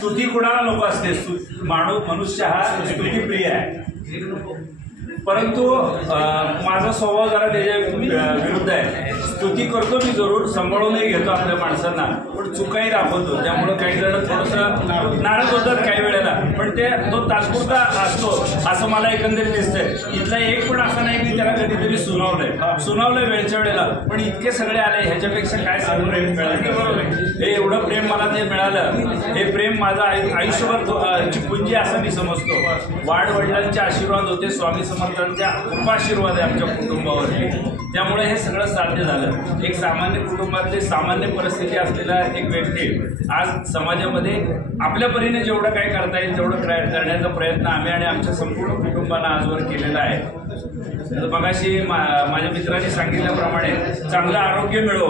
स्तुती कुणाला नको असते, मनुष्य हा स्तुतीप्रिय आहे, परंतु माझा स्वभाव जरा त्याच्या विरुद्ध आहे. स्तुती करतो मी जरूर, सांभाळूनही घेतो आपल्या माणसांना, पण चुकाही दाखवतो. त्यामुळे काही जण थोडंसं नाराज होतात काही वेळेला, पण तो तात्पुरता असतो असं मला एकंदरीत दिसतंय. इथला एक पण असं नाही की त्याला कधीतरी सुनावलंय वेळच्या वेळेला, पण इतके सगळे आले ह्याच्यापेक्षा काय सांगून मिळालं. हे एवढं प्रेम मला ते मिळालं, हे प्रेम माझं आयुष्यभर पुंजी असं मी समजतो. वाडवडिलांचे आशीर्वाद होते, स्वामी समर्थांच्या कृपाशीर्वाद आहे आमच्या कुटुंबावरती, त्यामुळे हे सगळं साध्य झालं. एक सामान्य कुटुंबातली सामान्य परिस्थिती असलेला एक व्यक्ती आज समाजामध्ये आपल्या परीने जेवढं काय करता येईल तेवढं करण्याचा प्रयत्न आम्ही आणि आमच्या संपूर्ण कुटुंबानं आजवर केलेला आहे. मगाशी माझ्या मित्रांनी सांगितल्याप्रमाणे चांगलं आरोग्य मिळो.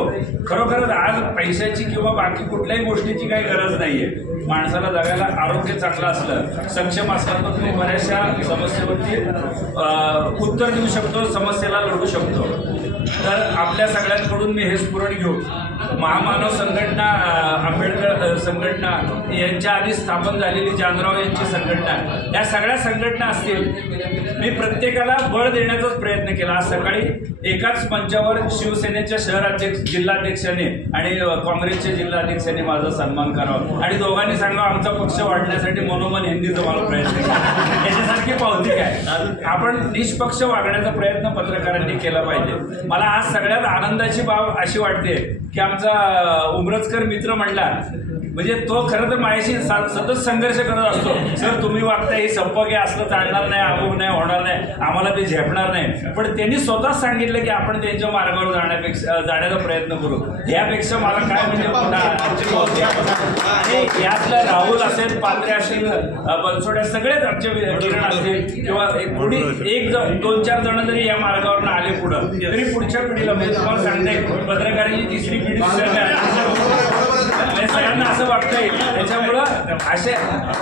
खरोखरच आज पैशाची किंवा बाकी कुठल्याही गोष्टीची काही गरज नाहीये. माणसाला जगायला आरोग्य चांगलं असलं, सक्षम असलं तर तो बऱ्याचशा समस्येवरती उत्तर देऊ शकतो, समस्येला लढू शकतो. तर आपल्या सगळ्यांकडून मी हे स्फुरण घेऊ, महामानव संघटना, आंबेडकर संघटना यांच्या आधी स्थापन झालेली जानराव यांची संघटना, या सगळ्या संघटना असतील, मी प्रत्येकाला बळ देण्याचाच प्रयत्न केला. आज सकाळी एकाच मंचावर शिवसेनेच्या शहराध्यक्ष, जिल्हाध्यक्षाने आणि काँग्रेसच्या जिल्हाध्यक्षाने माझा सन्मान करावा आणि दोघांनी सांगा आमचा पक्ष वाढण्यासाठी मनोमन हिंदीचा मला प्रयत्न केला. याच्यासारखी पावती काय, आपण निष्पक्ष वागण्याचा प्रयत्न पत्रकारांनी केला पाहिजे. मला आज सगळ्यात आनंदाची बाब अशी वाटते की आमचा उमरजकर मित्र म्हणला, म्हणजे तो खरं तर माझ्याशी सतत संघर्ष करत असतो. सर तुम्ही वागताय, हे संपर्क असलं चालणार नाही, अमुक नाही, होणार नाही, आम्हाला ते झेपणार नाही. पण त्यांनी स्वतःच सांगितलं की आपण त्यांच्या मार्गावर जाण्याचा प्रयत्न करू. यापेक्षा मला काय म्हणजे आणि यातलं राहुल असेल, पात्रे असेल, बनसोड्या सगळेच आमचे किरण असतील किंवा कोणी एक 2-4 जण जरी या मार्गावर आले पुढं, तरी पुढच्या पिढीला म्हणजे तुम्हाला सांगते पत्रकारांची तिसरी पिढी सगळ्यांना असं वाटता येईल. त्याच्यामुळं असे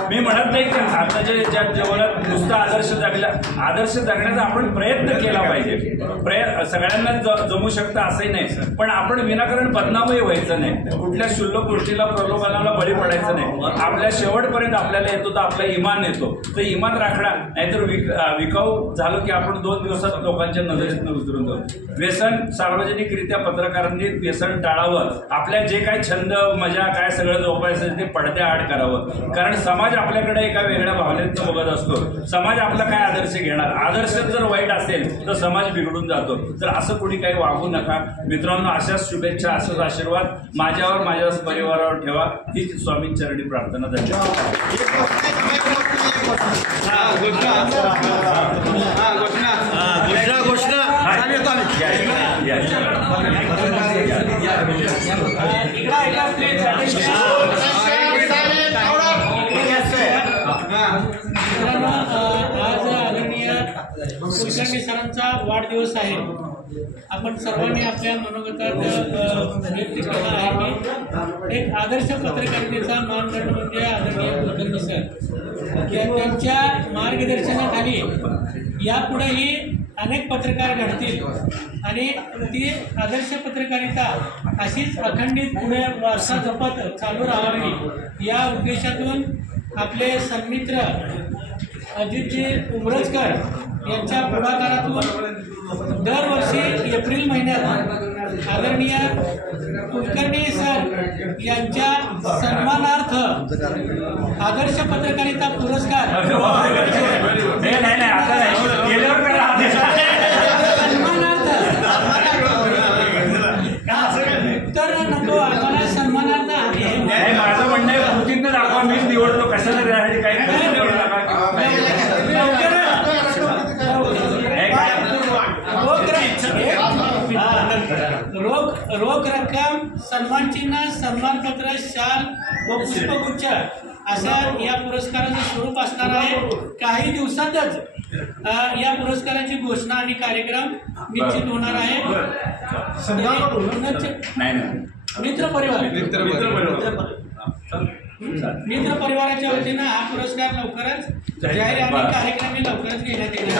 मी म्हणत नाही की आताच्या ज्या जीवनात नुसतं आदर्श जगण्याचा आपण प्रयत्न केला पाहिजे. सगळ्यांना जमू शकतं असंही नाही, पण आपण विनाकारण बदनामही व्हायचं नाही, कुठल्या क्षुल्लक गोष्टीला प्रलोभनाला बळी पडायचं नाही. आपल्या शेवटपर्यंत आपल्याला येतो तर आपला इमान येतो, तर इमान राखणा, नाहीतर विकाऊ झालो की आपण 2 दिवसात लोकांच्या नजरेतून उतरून जातो. व्यसन सार्वजनिकरित्या पत्रकारांनी व्यसन टाळावं. आपल्या जे काही छंद, मजा काय सगळं जोपासायचं ते पडद्याआड करावं, कारण समाज आपल्याकडे एका वेगळ्या भावनेतनं बघत असतो. समाज आपला काय आदर्श घेणार, आदर्श जर वाईट असेल तर समाज बिघडून जातो. तर असं कोणी काही वागू नका मित्रांनो. अशाच शुभेच्छा, असंच आशीर्वाद माझ्यावर, माझ्या परिवारावर ठेवा, ही स्वामी चरणी प्रार्थना झाली. आज आदरणीय कुलकर्णी सरांचा वाढदिवस आहे. आपण सर्वांनी आपल्या मनोगतात व्यक्त केला आहे की एक आदर्श पत्रकारितेचा मानदंड म्हणजे आदरणीय कुलकर्णी सर. त्यांच्या मार्गदर्शनाखाली यापुढेही अनेक पत्रकार घडतील आणि ती आदर्श पत्रकारिता अशीच अखंडित पुढे वारसा जपत चालू राहावी या उद्देशातून आपले सन्मित्र अजितजी उमरजकर यांच्या पुढाकारातून दरवर्षी एप्रिल महिन्यात आदरणीय कुलकर्णी सर यांच्या सन्मानार्थ आदर्श पत्रकारिता पुरस्कार तर नको आम्हाला सन्मानार्थ आहे. माझं म्हणणं आहे कृतीनं दाखवा, मीच निवडतो कशाला त्यासाठी काही रोख रक्कम, सन्मान चिन्ह, सन्मानपत्र, शाल व पुष्पगुच्छ अशा या पुरस्काराचं स्वरूप असणार आहे. काही दिवसातच या पुरस्काराची घोषणा आणि कार्यक्रम निश्चित होणार आहे. मित्र परिवाराच्या वतीनं हा पुरस्कार लवकरच जाहीर आणि कार्यक्रम लवकरच घेण्यात येणार.